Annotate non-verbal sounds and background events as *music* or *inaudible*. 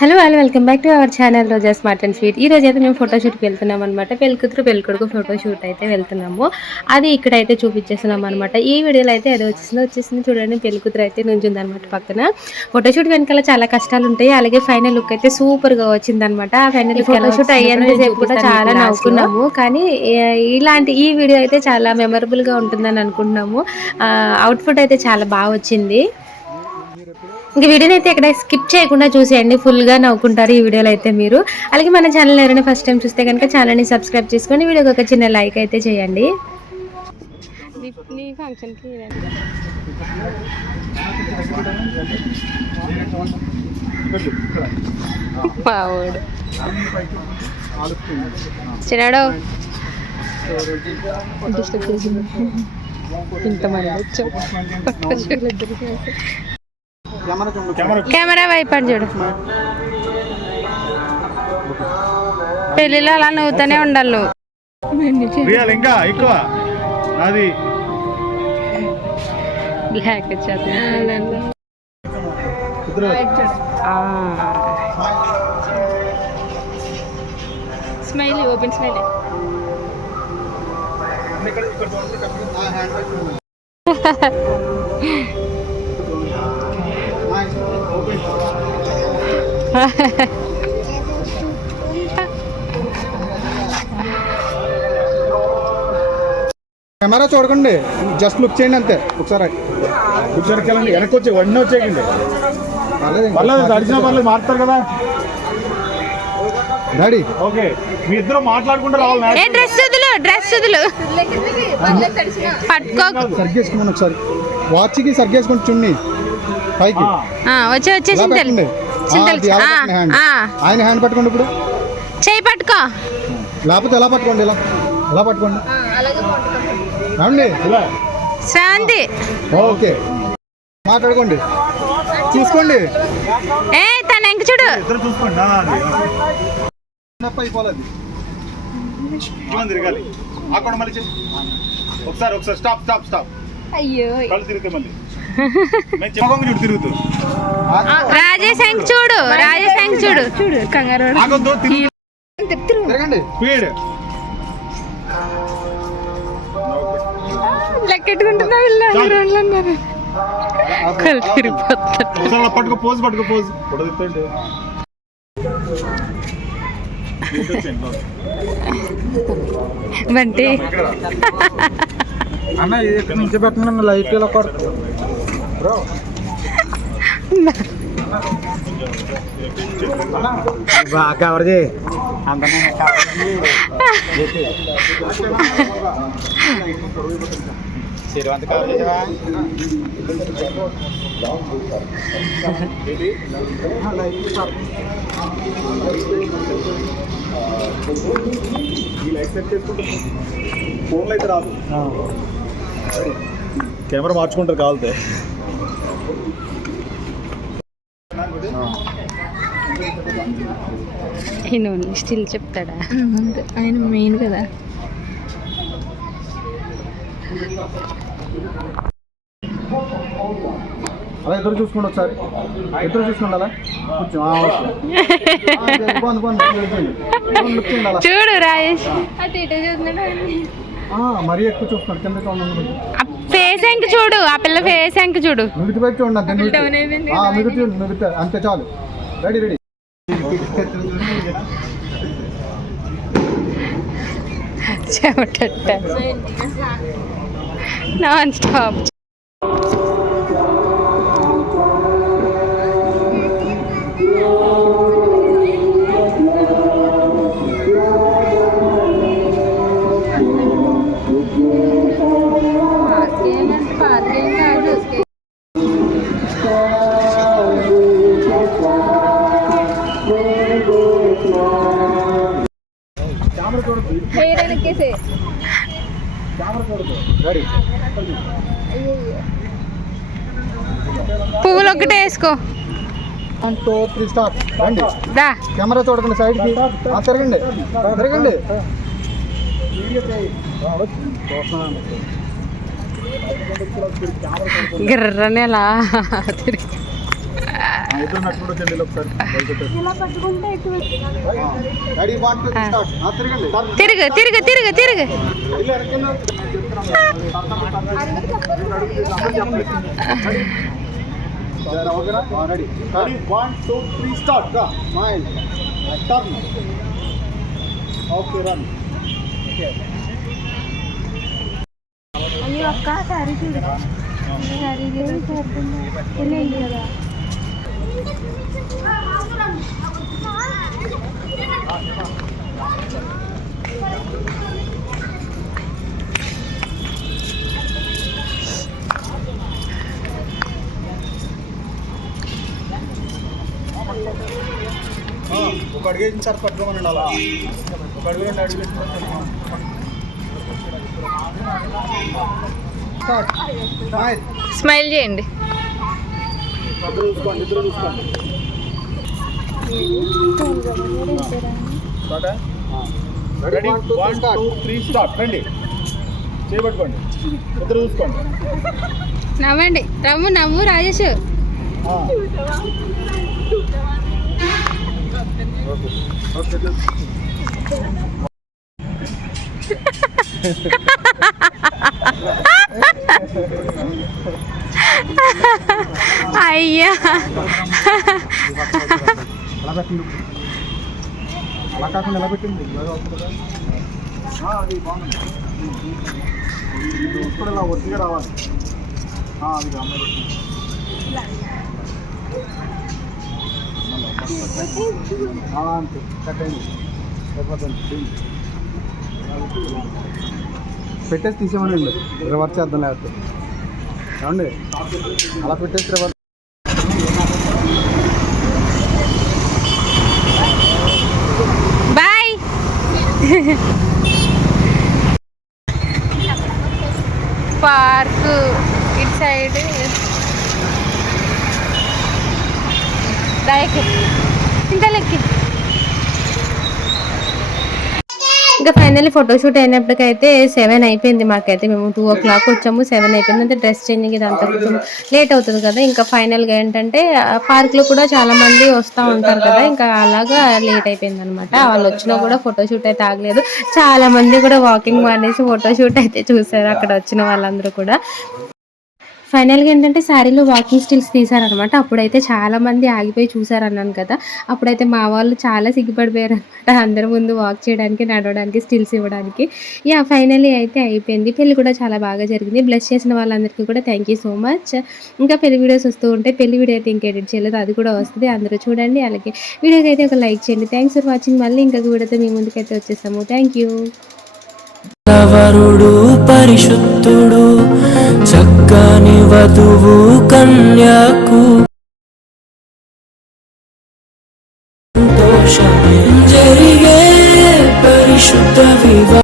Hello వాళ్ళు welcome back to our channel Roja smart and sweet ఈ రోజు అయితే మేము ఫోటోషూట్కి వెళ్తున్నాం అనమాట పెళ్ళికూతురు పెళ్ళికొడుకు ఫోటోషూట్ అయితే వెళ్తున్నాము. అది ఇక్కడైతే చూపించేస్తున్నాం అనమాట ఈ వీడియోలో అయితే ఏదో వచ్చేసిందో వచ్చేసింది చూడండి. పెళ్ళికూతురు అయితే అనమాట పక్కన. ఫోటోషూట్ వెనకాల చాలా కష్టాలు ఉంటాయి. అలాగే ఫైనల్ లుక్ అయితే సూపర్గా వచ్చింది అనమాట ఆ ఫైనల్ ఫోటోషూట్ అయ్యేంత సేపు కూడా చాలా నవ్వుకున్నాము. కానీ ఇలాంటి ఈ వీడియో అయితే చాలా మెమరబుల్గా ఉంటుందని అనుకుంటున్నాము. అవుట్ఫుట్ అయితే చాలా బాగా వచ్చింది. ఇంక వీడియోని అయితే ఇక్కడ స్కిప్ చేయకుండా చూసేయండి. ఫుల్గా నవ్వుకుంటారు ఈ వీడియోలో అయితే మీరు. అలాగే మన ఛానల్ ఎవరైనా ఫస్ట్ టైం చూస్తే కనుక ఛానల్ని సబ్స్క్రైబ్ చేసుకొని వీడియోకి ఒక చిన్న లైక్ అయితే చేయండి. చిన్నాడు. ఇంతమంది వచ్చాం కెమెరా వైపు చూడు. పెళ్ళిలో అలా నవ్వుతూనే ఉండాలి నువ్వు. రియల్ ఇంకా ఎక్కువ? అది లేక స్మైల్ ఓపెన్ స్మైల్ కెమెరా చూడకండి. జస్ట్ లుక్ చేయండి అంతే. ఒకసారి. కూర్చొని వెళ్ళండి వెనక్కి వచ్చి వన్నీ వచ్చేయండి. పర్లేదు తడిచినా పర్లేదు మారుతారు కదా. Daddy okay. మీ ఇద్దరు మాట్లాడుకుంటూ రావాలి ఏ డ్రెస్ వదులు డ్రెస్ వదులు. పట్టుకో. సరిగేసుకోమని ఒకసారి. వాచ్కి సరిగేసుకోండి చున్ని. పైకి. ఆ, వచ్చి వచ్చే ఆ. ఆయన హ్యాండ్ పట్టుకోండి ఇప్పుడు. చేయి పట్టుకో. లేకపోతే ఎలా పట్టుకోండి ఇలా? ఎలా పట్టుకోండి? ఇలా. శాంతి. ఓకే. మాట్లాడుకోండి. చూసుకోండి. ఏ తన ఎంక చూడు. తిరగాలి. అక్కడ మళ్ళీ. ఒకసారి ఒకసారి. Stop stop stop. అయ్యో. కళ్ళు తిరిగితే మళ్ళీ. మేము చెప్పకుండా చూడు తిరుగుతూ. రాజేష్ చూడు రాజేష్ చూడు చూడు. కంగారు లెక్కెట్టుకుంటున్నా వీళ్ళు అందరూ వాళ్ళు అన్నారు కళ్ళు తిరిగిపోతారు ఒకసారి అలా పట్టుకో పోజ్ పట్టుకో పోజ్. ఫోటో తిప్పుతుంటే బంటి. అన్న ఇది నుంచి పెట్టండి లైట్ ఇలా కొడుతుంది బ్రో. బాగా కవర్ చేయి శ్రీవంత్ కవర్ చేసావా ఫోన్లో అయితే రాదు కెమెరా మార్చుకుంటారు కావాలితే ఈయన స్టిల్ చెప్తాడా? ఆయన మెయిన్ కదా. అలా ఇద్దరు చూసుకోండి ఒకసారి. ఇద్దరు చూసుకోండి అలా. కొంచెం *laughs* చూడు రాజేష్. మరీ ఎక్కువ చూస్తున్నాడు. కింద ఫేస్ ఎంక చూడు. ఆ పిల్ల ఫేస్ ఎంక చూడు. వైపు చూడండి అంతే మిగతా చూడండి మిగతా అంతే చాలు. రెడీ రెడీ చెమటట్ట నాన్ స్టాప్ పువ్వులు ఒకటే వేసుకో. వన్ టూ త్రీ స్టార్ట్ రండి. దా కెమెరా చూడకండి సైడ్కి. తిరగండి. తిరగండి. గిర్రని అలా తిరిగి. ఇద్దరు నడుచుకుంటూ వచ్చండి ఒకసారి డాడీ వన్ టూ స్టార్ట్ తిరగండి తిరుగు తిరుగు తిరుగు తిరుగు ఇల్లు వెనకెళ్ళు. సరే, ఓకేనా? ఆ, ready ready one two three స్టార్ట్గా మైల్ టర్న్ ఓకే రన్ అయ్యో అక్క సారీ చూడు సారీ తెలియదు కదా ఒక అడుగు వేసిన సార్ పట్టుకోమనండి అలా. ఒక అడుగు రెండు అడుగు స్టార్ట్ మైల్ స్మైల్ చేయండి. ఇద్దరు చూసుకోండి ఇద్దరు చూసుకోండి ready one two three start రండి. చేయబట్టుకోండి ఇద్దరు చూసుకోండి. నవ్వండి. రమ్ము నవ్వు రాజేష్ ఆ. ఓకే ఓకే అయ్యా. అలా కాకుండా ఎలా పెట్టింది అది బాగుంది ఇప్పుడు ఇలా ఒత్తిగా రావాలి అది అమ్మాయి అంతే కట్ పెట్టేసి తీసేమనండి రివర్స్ చేద్దాం లేకపోతే. ఏమండి? అలా పెట్టేసి రివర్స్ బాయ్. ఇంకా ఫైనల్లీ ఫోటోషూట్ అయినప్పటికైతే సెవెన్ అయిపోయింది మాకైతే. మేము టూ ఓ క్లాక్ వచ్చాము సెవెన్ అయిపోయింది. అంటే డ్రెస్ చేంజింగ్ ఇదంతా కొంచెం లేట్ అవుతుంది కదా. ఇంకా ఫైనల్గా ఏంటంటే పార్క్లో కూడా చాలా మంది వస్తూ ఉంటారు కదా. ఇంకా అలాగా లేట్ అయిపోయింది అనమాట వాళ్ళు వచ్చినా కూడా ఫోటోషూట్ అయితే ఆగలేదు. చాలా మంది కూడా వాకింగ్ మానేసి ఫోటోషూట్ అయితే చూసారు అక్కడ వచ్చిన వాళ్ళందరూ కూడా. ఫైనల్గా ఏంటంటే శారీలో వాకింగ్ స్టిల్స్ తీసారనమాట అప్పుడైతే చాలా మంది ఆగిపోయి చూసారన్నాను కదా. అప్పుడైతే మా వాళ్ళు చాలా సిగ్గుపడిపోయారు అనమాట అందరి ముందు వాక్ చేయడానికి నడవడానికి స్టిల్స్ ఇవ్వడానికి. యా ఫైనలీ అయితే అయిపోయింది. పెళ్ళి కూడా చాలా బాగా జరిగింది. బ్లెస్ చేసిన వాళ్ళందరికీ కూడా థ్యాంక్ యూ సో మచ్ ఇంకా పెళ్ళి వీడియోస్ వస్తూ ఉంటాయి. పెళ్ళి వీడియో అయితే ఇంకా ఎడిట్ చేయలేదు. అది కూడా వస్తుంది. అందరూ చూడండి. అలాగే వీడియోకి అయితే ఒక లైక్ చేయండి. థ్యాంక్స్ ఫర్ వాచింగ్ మళ్ళీ ఇంకొక వీడియోతో మీ ముందుకైతే వచ్చేసాము థ్యాంక్ యూ పరిశుద్ధుడు చక్కని వధువు కన్యాకు సంతోషమే. జరిగే పరిశుద్ధ వివా